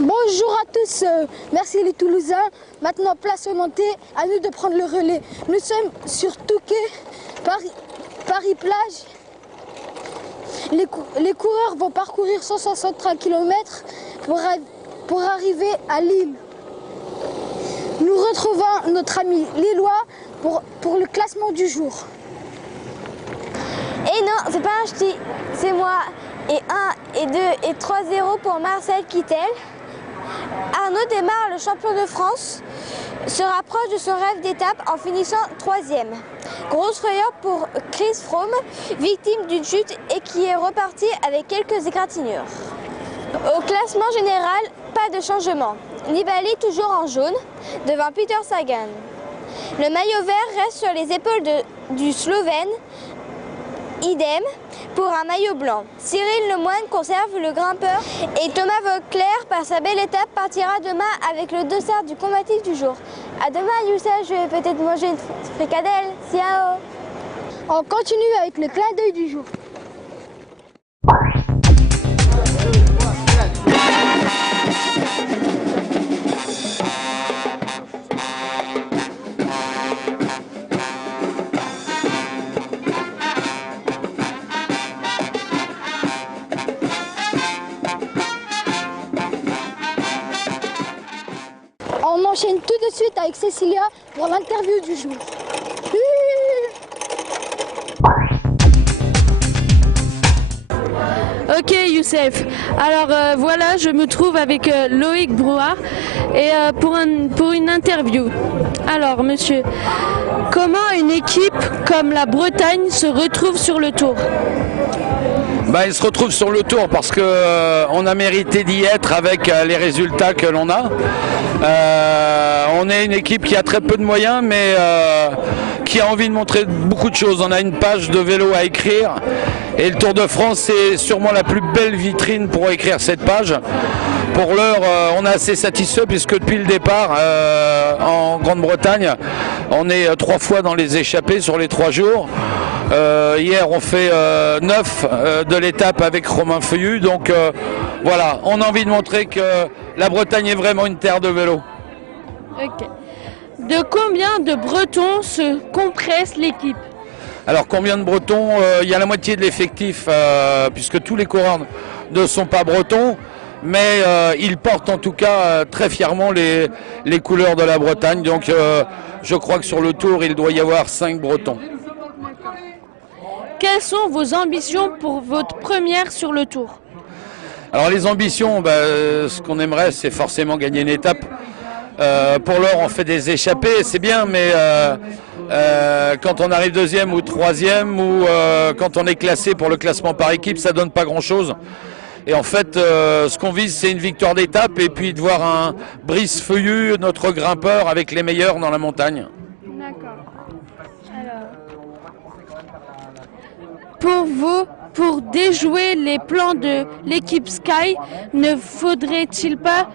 Bonjour à tous, merci les Toulousains. Maintenant place aux Nantais, à nous de prendre le relais. Nous sommes sur Touquet, Paris-Plage. Les coureurs vont parcourir 163 km pour arriver à Lille. Nous retrouvons notre ami Lillois pour le classement du jour. Et non, c'est pas un ch'ti, c'est moi. Et 1, et 2, et 3-0 pour Marcel Kittel. Arnaud démarre, le champion de France, se rapproche de son rêve d'étape en finissant 3e. Grosse frayeur pour Chris Froome, victime d'une chute et qui est reparti avec quelques égratignures. Au classement général, pas de changement. Nibali toujours en jaune, devant Peter Sagan. Le maillot vert reste sur les épaules du Slovène, idem pour un maillot blanc. Cyril Lemoine conserve le grimpeur et Thomas Voeckler, par sa belle étape, partira demain avec le dossard du combatif du jour. À demain Youssef, je vais peut-être manger une fricadelle. Ciao. On continue avec le clin d'œil du jour. On enchaîne tout de suite avec Cécilia pour l'interview du jour. Ok Youssef, alors voilà, je me trouve avec Loïc Brouard et pour une interview. Alors monsieur, comment une équipe comme la Bretagne se retrouve sur le Tour? Il se retrouve sur le Tour parce que on a mérité d'y être avec les résultats que l'on a. On est une équipe qui a très peu de moyens mais qui a envie de montrer beaucoup de choses. On a une page de vélo à écrire et le Tour de France c'est sûrement la plus belle vitrine pour écrire cette page. Pour l'heure, on est assez satisfait puisque depuis le départ en Grande-Bretagne, on est 3 fois dans les échappées sur les 3 jours. Hier, on fait 9 de l'étape avec Romain Feuillu. Donc voilà, on a envie de montrer que la Bretagne est vraiment une terre de vélo. Ok. De combien de Bretons se compresse l'équipe? Alors combien de Bretons? Il y a la moitié de l'effectif puisque tous les coureurs ne sont pas bretons. Mais ils portent en tout cas très fièrement les couleurs de la Bretagne. Donc je crois que sur le Tour, il doit y avoir 5 Bretons. Quelles sont vos ambitions pour votre première sur le Tour? Alors les ambitions, ce qu'on aimerait, c'est forcément gagner une étape. Pour l'heure, on fait des échappées, c'est bien, mais quand on arrive 2e ou 3e ou quand on est classé pour le classement par équipe, ça donne pas grand-chose. Et en fait, ce qu'on vise, c'est une victoire d'étape et puis de voir un Brice Feuillu, notre grimpeur, avec les meilleurs dans la montagne. D'accord. Alors, pour vous, pour déjouer les plans de l'équipe Sky, ne faudrait-il pas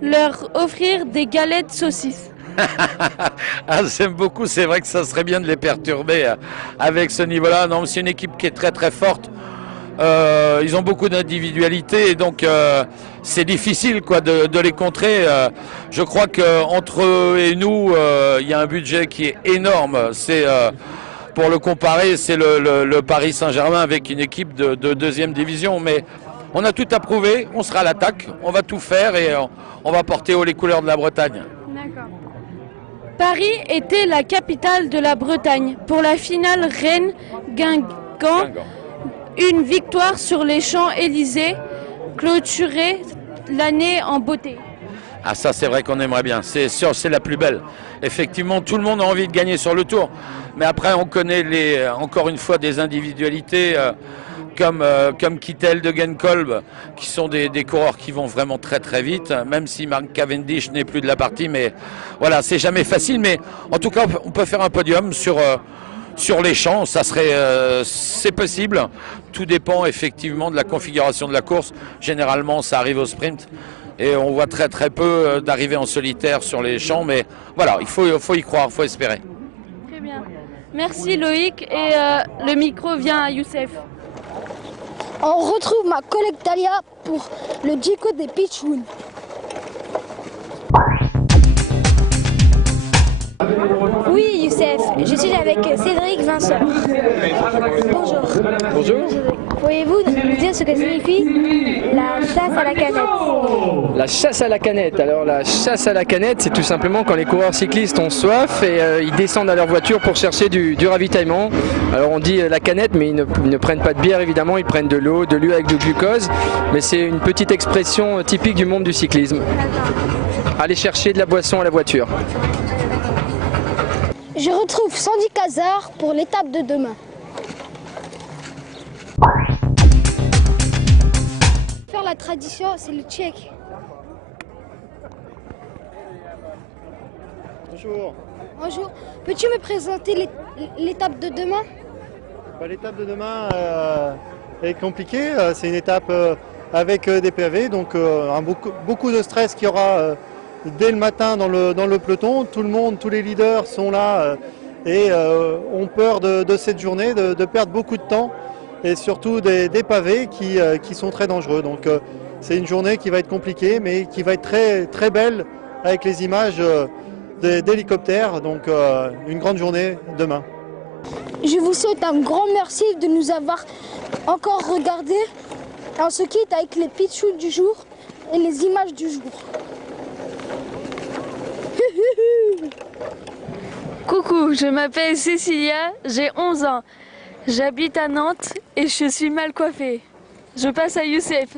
leur offrir des galettes saucisses? J'aime beaucoup, c'est vrai que ça serait bien de les perturber avec ce niveau-là. Non, c'est une équipe qui est très très forte. Ils ont beaucoup d'individualité et donc c'est difficile de les contrer. Je crois qu'entre eux et nous, il y a un budget qui est énorme. C'est pour le comparer, c'est le Paris Saint-Germain avec une équipe de 2e division. Mais on a tout à prouver, on sera à l'attaque, on va tout faire et on va porter haut les couleurs de la Bretagne. D'accord. Paris était la capitale de la Bretagne. Pour la finale Rennes-Guingamp, une victoire sur les Champs-Élysées clôturait l'année en beauté. Ah ça c'est vrai qu'on aimerait bien, c'est sûr, c'est la plus belle. Effectivement, tout le monde a envie de gagner sur le Tour. Mais après, on connaît encore une fois des individualités comme Kittel de Genkolb, qui sont des coureurs qui vont vraiment très très vite, même si Mark Cavendish n'est plus de la partie. Mais voilà, c'est jamais facile. Mais en tout cas, on peut faire un podium sur les champs, c'est possible. Tout dépend effectivement de la configuration de la course. Généralement, ça arrive au sprint et on voit très très peu d'arrivées en solitaire sur les champs. Mais voilà, il faut y croire, il faut espérer. Très bien. Merci Loïc et le micro vient à Youssef. On retrouve ma collègue Talia pour le Djico des Pitchouns. Je suis avec Cédric Vincent. Bonjour. Bonjour. Pourriez-vous nous dire ce que signifie la chasse à la canette? La chasse à la canette. Alors la chasse à la canette, c'est tout simplement quand les coureurs cyclistes ont soif et ils descendent à leur voiture pour chercher du ravitaillement. Alors on dit la canette, mais ils ne prennent pas de bière évidemment, ils prennent de l'eau avec du glucose. Mais c'est une petite expression typique du monde du cyclisme. Aller chercher de la boisson à la voiture. Je retrouve Sandy Cazard pour l'étape de demain. Faire la tradition, c'est le tchèque. Bonjour. Bonjour, peux-tu me présenter l'étape de demain? L'étape de demain est compliquée. C'est une étape avec des PAV, donc beaucoup de stress qu'il y aura dès le matin dans le peloton. Tout le monde, tous les leaders sont là et ont peur de cette journée, de perdre beaucoup de temps et surtout des pavés qui sont très dangereux. Donc c'est une journée qui va être compliquée mais qui va être très, très belle avec les images d'hélicoptères. Donc une grande journée demain. Je vous souhaite un grand merci de nous avoir encore regardé. On se quitte avec les pitchouls du jour et les images du jour. Coucou, je m'appelle Cécilia, j'ai 11 ans. J'habite à Nantes et je suis mal coiffée. Je passe à Youssef.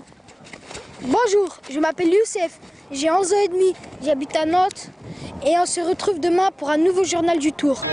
Bonjour, je m'appelle Youssef, j'ai 11 ans et demi, j'habite à Nantes et on se retrouve demain pour un nouveau journal du Tour.